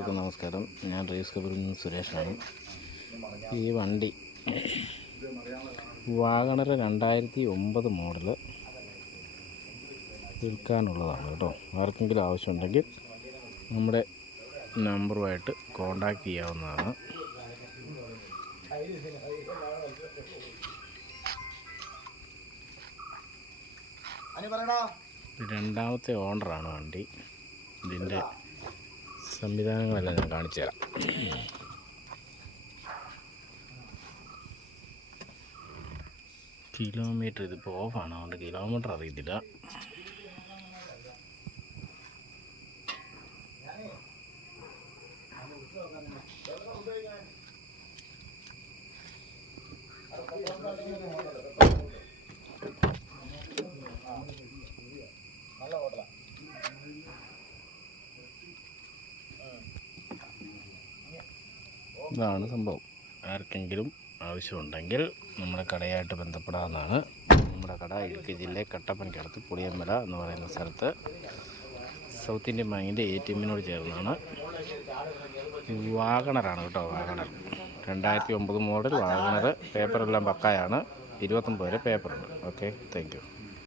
എല്ലാവർക്കും നമസ്കാരം. ഞാൻ റേസ് കബറിൽ നിന്ന് സുരേഷാണ്. ഈ വണ്ടി വാഗണർ 2009 മോഡല് വിൽക്കാനുള്ളതാണ് കേട്ടോ. ആർക്കെങ്കിലും ആവശ്യമുണ്ടെങ്കിൽ നമ്മുടെ നമ്പറുമായിട്ട് കോണ്ടാക്ട് ചെയ്യാവുന്നതാണ്. രണ്ടാമത്തെ ഓണറാണ് വണ്ടി. ഇതിൻ്റെ സംവിധാനങ്ങളെല്ലാം ഞാൻ കാണിച്ചു തരാം. കിലോമീറ്റർ ഇതിപ്പോൾ ഓഫാണ്, അതുകൊണ്ട് കിലോമീറ്റർ അറിയത്തില്ല. ഇതാണ് സംഭവം. ആർക്കെങ്കിലും ആവശ്യമുണ്ടെങ്കിൽ നമ്മുടെ കടയായിട്ട് ബന്ധപ്പെടാവുന്നതാണ്. നമ്മുടെ കട ഇടുക്കി ജില്ലയിൽ കട്ടപ്പനയ്ക്കടുത്ത് പുളിയമ്പല എന്ന് പറയുന്ന സ്ഥലത്ത് സൗത്ത് ഇന്ത്യൻ ബാങ്കിൻ്റെ ATM ചേർന്നാണ്. വാഗണറാണ് കേട്ടോ. WagonR 2009 model WagonR. പേപ്പറെല്ലാം പക്കായാണ്. 29 വരെ പേപ്പറുണ്ട്. Okay, thank you.